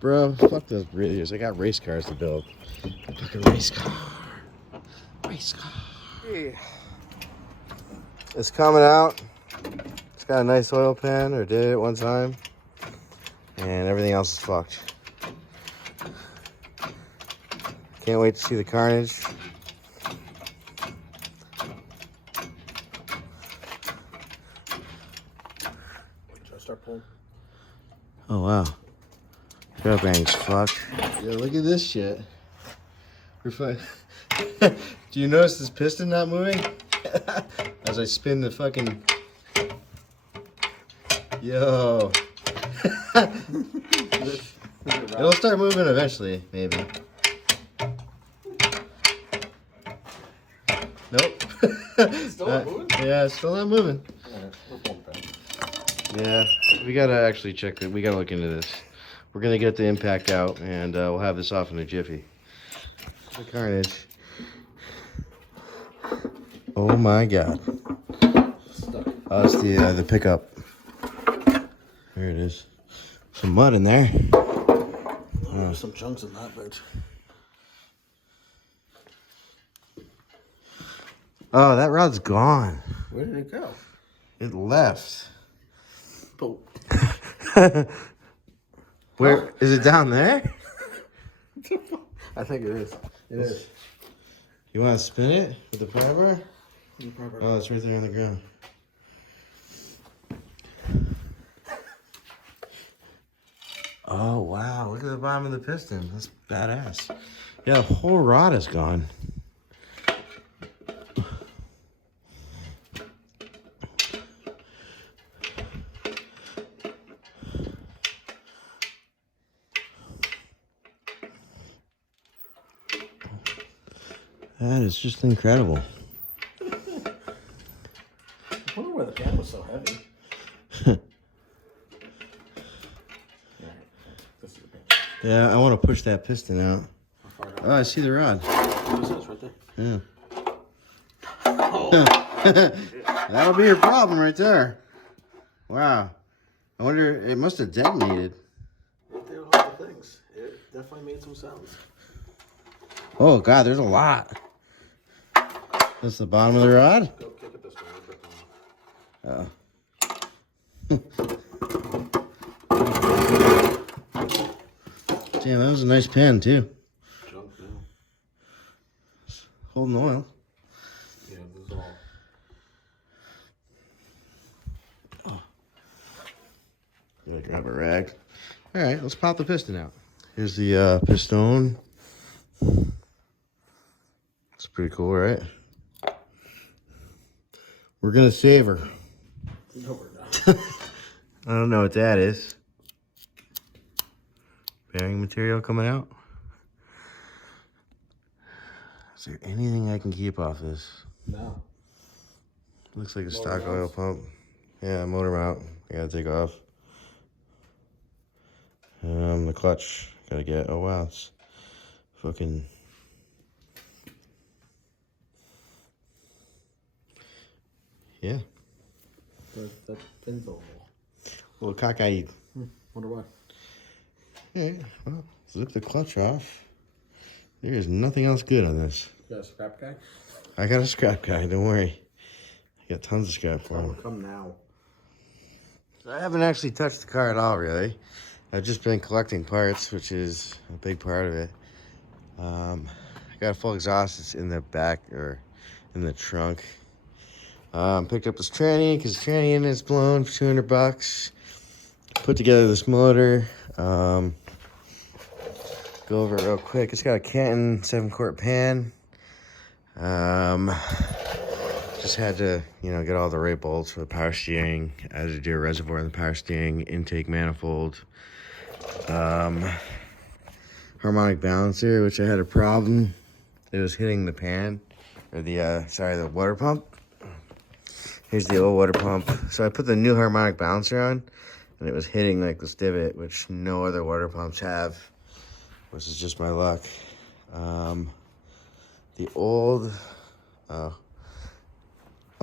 Bro, fuck those radios. I got race cars to build. Fucking race car. Race car. Yeah. It's coming out. It's got a nice oil pan, or did it one time. And everything else is fucked. Can't wait to see the carnage. Should I start pulling? Oh, wow. Shut bang's fucked. Yeah, look at this shit. We're fine. Do you notice this piston not moving? As I spin the fucking... Yo. It'll start moving eventually, maybe. Nope. Still not moving? Yeah, it's still not moving. Alright, we're pulling back. Yeah, we gotta actually check that. We gotta look into this. We're gonna get the impact out, and we'll have this off in a jiffy. The carnage. Oh my god. Stuck. Oh, it's the pickup. There it is. Some mud in there. There's some chunks in that bitch. Oh, that rod's gone. Where did it go? It left. Oh. Where is it down there? I think it is. It is. You want to spin it with the pry bar? No problem. Oh, it's right there on the ground. Oh, wow. Look at the bottom of the piston. That's badass. Yeah, the whole rod is gone. That is just incredible. I wonder why the pan was so heavy. Yeah, I want to push that piston out. How far down? Oh, I see the rod. What is this right there? Yeah. Oh. That'll be your problem right there. Wow. I wonder, it must have detonated. It did a lot of things. It definitely made some sounds. Oh, God, there's a lot. That's the bottom of the rod? Go kick it this way. Damn, that was a nice pan, too. Junk now. Holding oil. Yeah, this is all. Gonna grab a rag. All right, let's pop the piston out. Here's the piston. It's pretty cool, right? We're gonna save her. No, we're not. I don't know what that is. Bearing material coming out. Is there anything I can keep off this? No. Looks like a Motor stock oil mounts. pump. Yeah, motor mount. I gotta take off. The clutch. Gotta get. Oh wow, it's fucking. Yeah. That pin's a Little cockeyed. Wonder why. Yeah, well, zip the clutch off. There is nothing else good on this. You got a scrap guy? I got a scrap guy, don't worry. I got tons of scrap for him. Come now. I haven't actually touched the car at all, really. I've just been collecting parts, which is a big part of it. I got a full exhaust. It's in the back, or in the trunk. Picked up this tranny, because the tranny in it's blown for $200. Put together this motor. Go over it real quick. It's got a Canton 7-quart pan. Just had to, get all the right bolts for the power steering, as a deer reservoir in the power steering, intake manifold, harmonic balancer, which I had a problem. It was hitting the pan, or the water pump. Here's the old water pump. So I put the new harmonic balancer on, and it was hitting like this divot, which no other water pumps have, which is just my luck. The old, I'll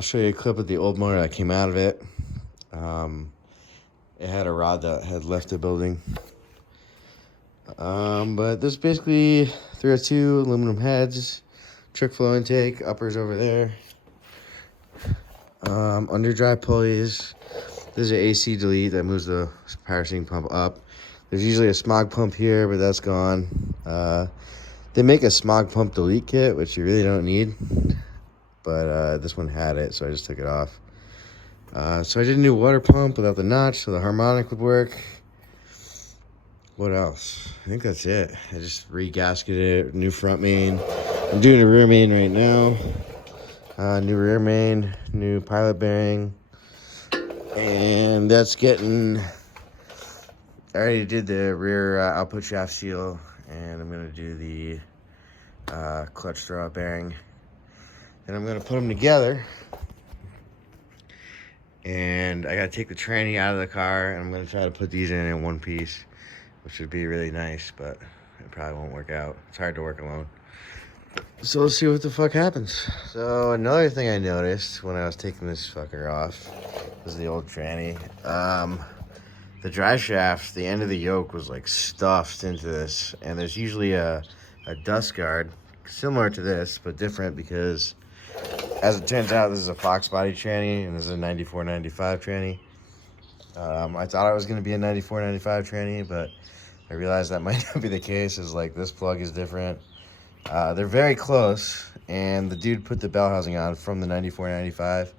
show you a clip of the old motor that came out of it. It had a rod that had left the building. But this is basically 302 aluminum heads, trick flow intake, uppers over there, under drive pulleys. This is an AC delete that moves the power steering pump up. There's usually a smog pump here, but that's gone. They make a smog pump delete kit, which you really don't need, but this one had it, so I just took it off. So I did a new water pump without the notch, so the harmonic would work. What else? I think that's it. I just re-gasketed it, new front main. I'm doing a rear main right now. New rear main, new pilot bearing. And that's getting... I already did the rear output shaft seal, and I'm going to do the clutch throwout bearing. And I'm going to put them together. And I got to take the tranny out of the car, and I'm going to try to put these in one piece, which would be really nice, but it probably won't work out. It's hard to work alone. So let's see what the fuck happens. So another thing I noticed when I was taking this fucker off was the old tranny. The drive shaft, the end of the yoke was like stuffed into this, and there's usually a dust guard similar to this, but different because, as it turns out, this is a Fox body tranny, and this is a 94-95 tranny. I thought it was going to be a 94-95 tranny, but I realized that might not be the case, as like this plug is different. They're very close, and the dude put the bell housing on from the 94-95,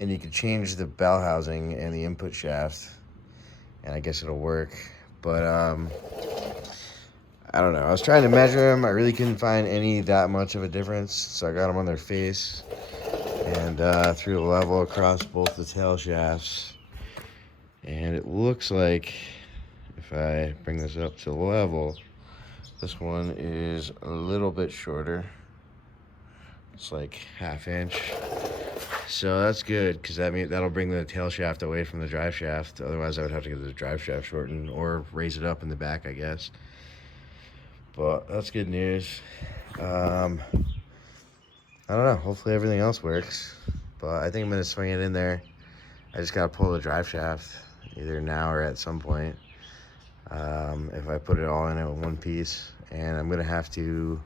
and you could change the bell housing and the input shaft, and I guess it'll work. But I don't know. I was trying to measure them. I really couldn't find any that much of a difference, so I got them on their face and threw a level across both the tail shafts. And it looks like, if I bring this up to level, this one is a little bit shorter. It's like ½ inch. So that's good, because that'll bring the tail shaft away from the drive shaft. Otherwise, I would have to get the drive shaft shortened or raise it up in the back, I guess. But that's good news. I don't know. Hopefully everything else works. But I think I'm going to swing it in there. I just got to pull the drive shaft, either now or at some point. If I put it all in one piece. And I'm going to have to,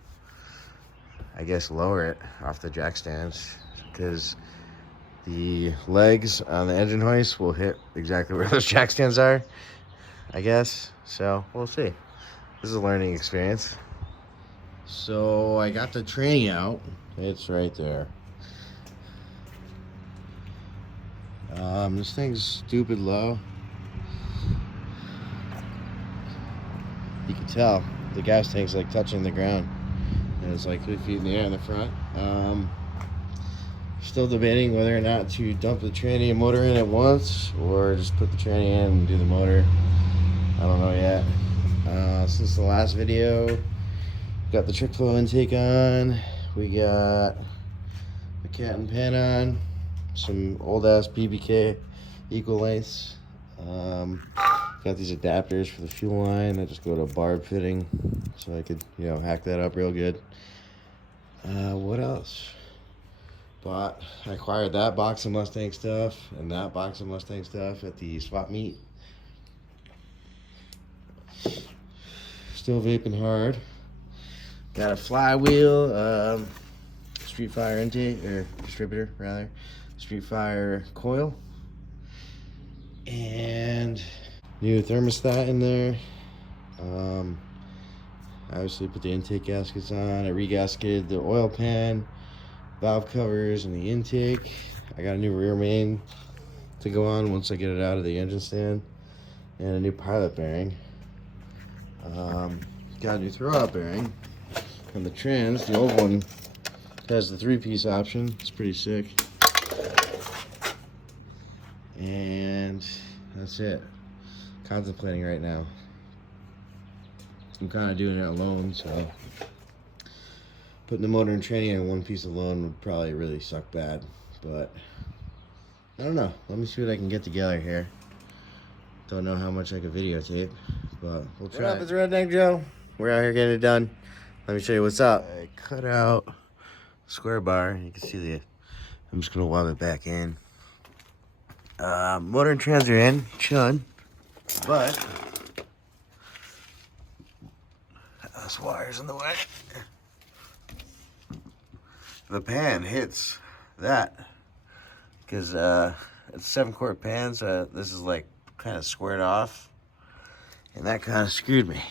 I guess, lower it off the jack stands, because the legs on the engine hoist will hit exactly where those jack stands are, I guess. So we'll see. This is a learning experience. So I got the tranny out. It's right there. This thing's stupid low. You can tell the gas tank's like touching the ground, and it's like 3 feet in the air in the front. Still debating whether or not to dump the tranny and motor in at once, or just put the tranny in and do the motor. I don't know yet. Since the last video, got the trick flow intake on. We got the cat and pen on. Some old ass BBK equal lengths. Got these adapters for the fuel line that just go to barb fitting, so I could, hack that up real good. What else? I acquired that box of Mustang stuff and that box of Mustang stuff at the swap meet. Still vaping hard. Got a flywheel, Street Fire intake, or distributor rather, Street Fire coil, and new thermostat in there. Obviously put the intake gaskets on. I re-gasketed the oil pan, valve covers, and the intake. I got a new rear main to go on once I get it out of the engine stand, and a new pilot bearing. Got a new throwout bearing. And the trans, the old one, has the 3-piece option. It's pretty sick. And that's it. Contemplating right now. I'm kind of doing it alone, so putting the motor and tranny in one piece alone would probably really suck bad. But I don't know. Let me see what I can get together here. Don't know how much I could videotape, but we'll try. What up, it's Redneck Joe. We're out here getting it done. Let me show you what's up. I cut out a square bar. You can see I'm just gonna weld it back in. Motor and trans are in, chilling. But This wire's in the way. The pan hits that because it's a 7-quart pan, so this is like kind of squared off, and that kind of screwed me.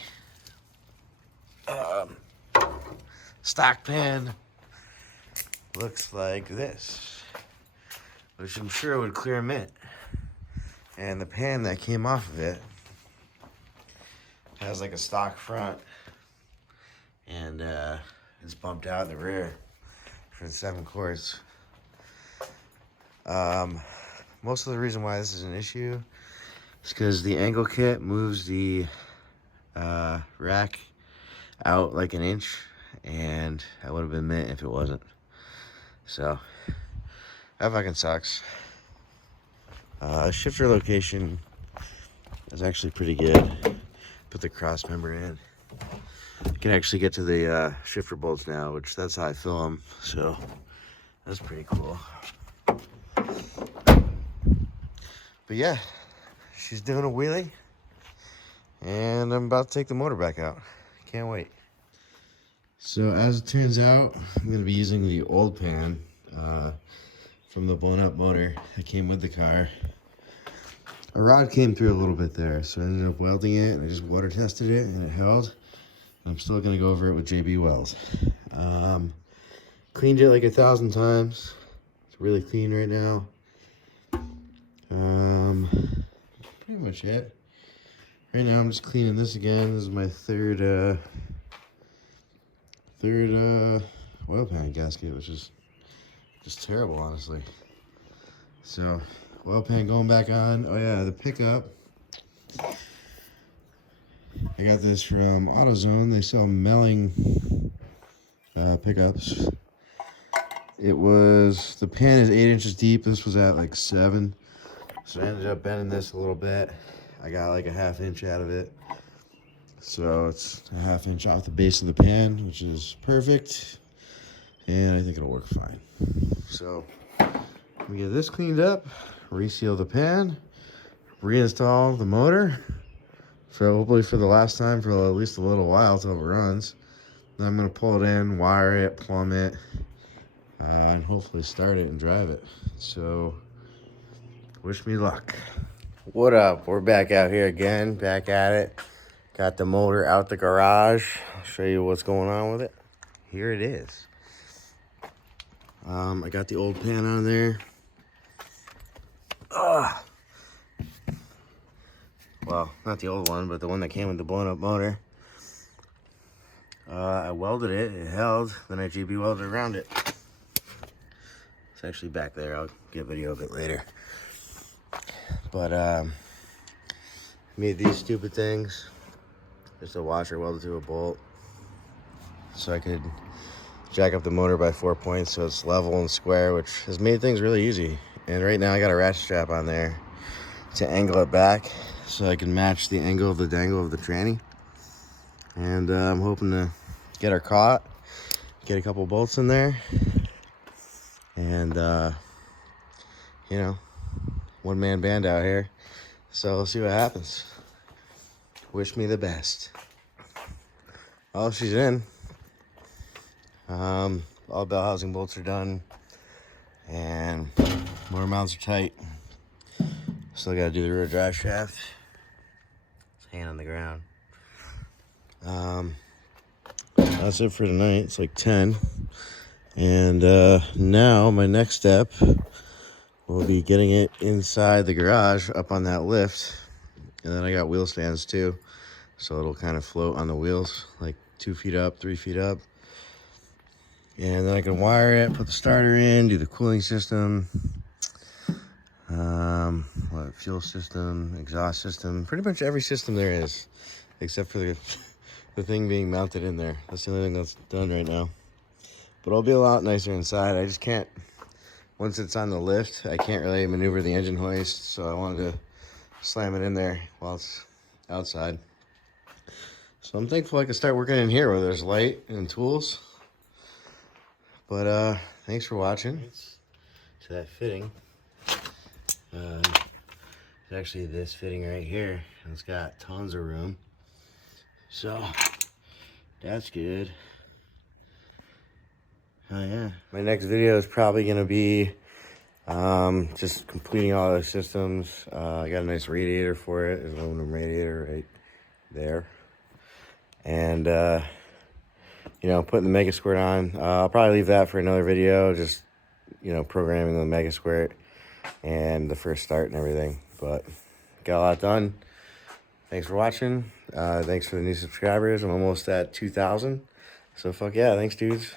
Stock pan looks like this, which I'm sure would clear a mint. And the pan that came off of it has like a stock front, and it's bumped out in the rear for the 7 quarts. Most of the reason why this is an issue is because the angle kit moves the rack out like an inch, and that would have been mint if it wasn't. So that fucking sucks. Shifter location is actually pretty good. Put the cross member in. You can actually get to the shifter bolts now, which that's how I fill them. So that's pretty cool. But yeah, she's doing a wheelie, and I'm about to take the motor back out. Can't wait. So as it turns out, I'm gonna be using the old pan from the blown up motor that came with the car. A rod came through a little bit there, so I ended up welding it, and I just water tested it, and it held. I'm still gonna go over it with JB Wells. Cleaned it like 1,000 times. It's really clean right now. Pretty much it. Right now I'm just cleaning this again. This is my third oil pan gasket, which is just terrible, honestly. So oil pan going back on. Oh yeah, the pickup. I got this from AutoZone. They sell Melling pickups. The pan is 8 inches deep. This was at like 7. So I ended up bending this a little bit. I got like a 1/2 inch out of it. So it's a 1/2 inch off the base of the pan, which is perfect. And I think it'll work fine. So let me get this cleaned up, reseal the pan, reinstall the motor. Hopefully for the last time for at least a little while till it runs. Then I'm gonna pull it in, wire it, plumb it, and hopefully start it and drive it. So wish me luck. What up? We're back out here again, back at it. Got the motor out the garage. I'll show you what's going on with it. Here it is. I got the old pan on there. Well, not the old one, but the one that came with the blown up motor. I welded it, it held, then I GB welded around it. It's actually back there. I'll get video of it later. But made these stupid things. Just a washer welded to a bolt, so I could jack up the motor by 4 points so it's level and square, which has made things really easy. And right now I got a ratchet strap on there to angle it back so I can match the angle of the dangle of the tranny. And I'm hoping to get her caught, get a couple bolts in there, and you know, one-man band out here. So we'll see what happens. Wish me the best. Oh, she's in. All bell housing bolts are done, and motor mounts are tight. Still got to do the rear drive shaft. It's hanging on the ground. That's it for tonight. It's like 10, and now my next step will be getting it inside the garage up on that lift, and then I got wheel stands too, so it'll kind of float on the wheels like 2 feet up, 3 feet up. And then I can wire it, put the starter in, do the cooling system, fuel system, exhaust system, pretty much every system there is, except for the thing being mounted in there. That's the only thing that's done right now. But it'll be a lot nicer inside. I just can't, once it's on the lift, I can't really maneuver the engine hoist, so I wanted to slam it in there while it's outside. So I'm thankful I can start working in here where there's light and tools. But thanks for watching. To that fitting. It's actually this fitting right here, and it's got tons of room. So That's good. Oh yeah. My next video is probably gonna be just completing all the systems. I got a nice radiator for it. There's an aluminum radiator right there. And you know, putting the Mega Squirt on. I'll probably leave that for another video. Just, you know, programming the Mega Squirt and the first start and everything. But got a lot done. Thanks for watching. Thanks for the new subscribers. I'm almost at 2,000. So fuck yeah, thanks dudes.